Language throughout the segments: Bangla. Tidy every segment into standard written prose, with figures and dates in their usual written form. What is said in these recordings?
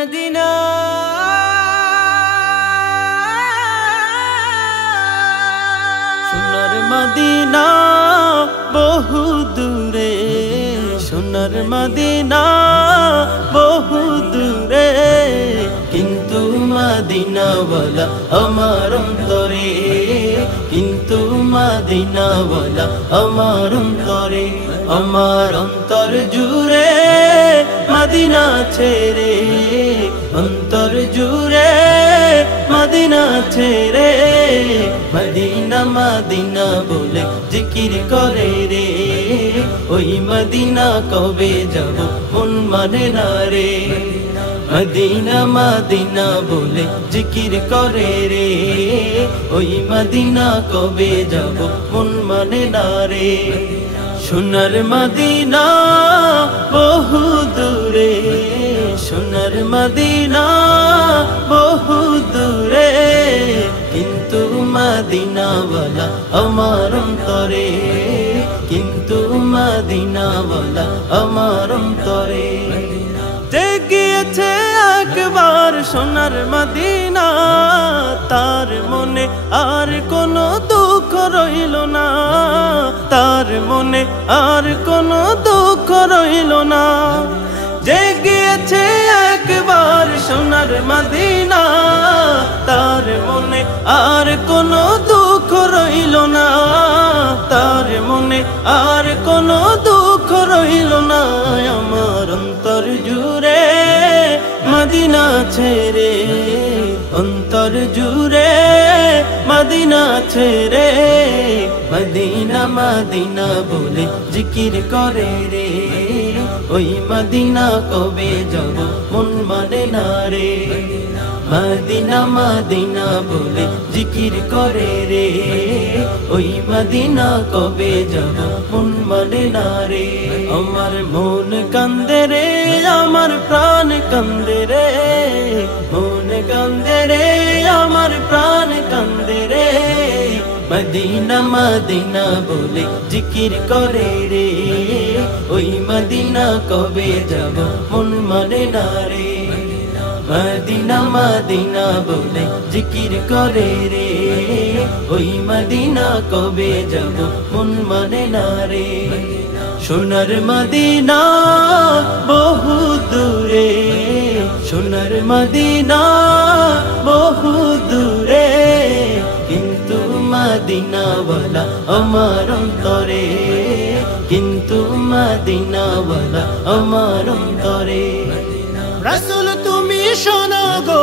মদিনা সোনার মদিনা বহু দূরে, সোনার মদিনা বহু দূরে, কিন্তু মদিনাওয়ালা আমার অন্তরে, কিন্তু মদিনাওয়ালা আমার অন্তরে, আমার অন্তর জুড়ে মদিনা ছেড়ে, অন্তর জুড়ে মদিনা ছেড়ে, মদিনা মদিনা বলে জিকির করে রে, ওই মদিনা কবে যাব মন মানে না রে, মদিনা মদিনা বলে জিকির করে রে, ওই মদিনা কবে যাব মন মানে না রে, সোনার মদিনা বহু দূরে, সোনার মদিনা বহু দূরে, কিন্তু মদিনাওয়ালা আমার অন্তরে, কিন্তু মদিনাওয়ালা আমার অন্তরে, গিয়েছে একবার সোনার মদিনা, তার মনে আর কোনো দুঃখ রইল না, তার মনে আর কোনো দুঃখ রইল না, যে গিয়েছে একবার সোনার মদিনা, তার মনে আর কোনো দুঃখ রইল না, তার মনে আর কোনো দুঃখ রইল না, আমার অন্তর জুড়ে মদিনা ছেড়ে, অন্তর জুড়ে মদিনা ছেড়ে, মদিনা মদিনা বলে জিকির করে রে, ওই মদিনা কবে যাব মন মানে না রে, মদিনা মদিনা বলে জিকির করে রে, ওই মদিনা কবে যাব মন মানে না রে, আমার মন কান্দে রে, আমার প্রাণ কান্দে রে, মন কান্দে রে, আমার প্রাণ কান্দে রে, মদিনা মদিনা বলে জিকির করে রে, ওই মদিনা কবে যাব মন মানে না রে, মদিনা মদিনা বলে জিকির করে রে, ওই মদিনা কবে যাব মন মানে না রে, সোনার মদিনা বহু দূরে, সোনার মদিনা বহু দূরে, কিন্তু মদিনাওয়ালা আমার অন্তরে, কিন্তু মদিনাওয়ালা আমার অন্তরে, রাসূল তুমি শোনো গো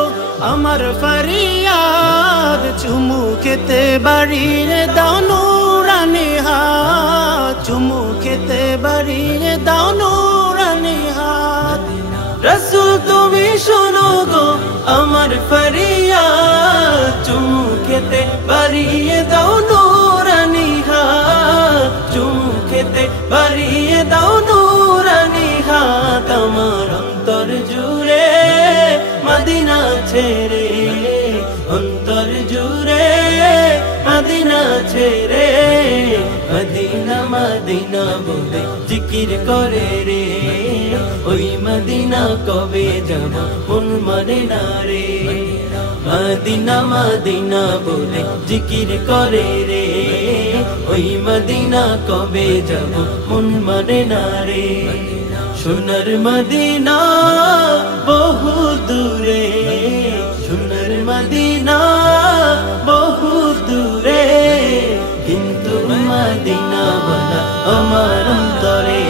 আমার ফরিয়াদ, চুমু খেতে বাড়িয়ে দাও নূরানি হাত, চুমু খেতে বাড়িয়ে দাও নূরানি হাত, রাসূল তুমি শোনো গো আমার ফরিয়াদ, চুমু খেতে বাড়িয়ে দাও নূরানি হাত, চুমু খেতে বাড়িয়ে দাও নূরানি হাত, আমার অন্তর জুড়ে মদিনা ছেড়ে, অন্তর জুড়ে মদিনা ছেড়ে, মদিনা মদিনা বলে জিকির করে রে, ওই মদিনা কবে যাব মন মানে না রে, মদিনা মদিনা বলে জিকির করে রে, ওই মদিনা কবে যাব মন মানে না রে, সোনার মদিনা বহু দূরে, সোনার মদিনা বহু দূরে, কিন্তু মদিনাওয়ালা আমার অন্তরে।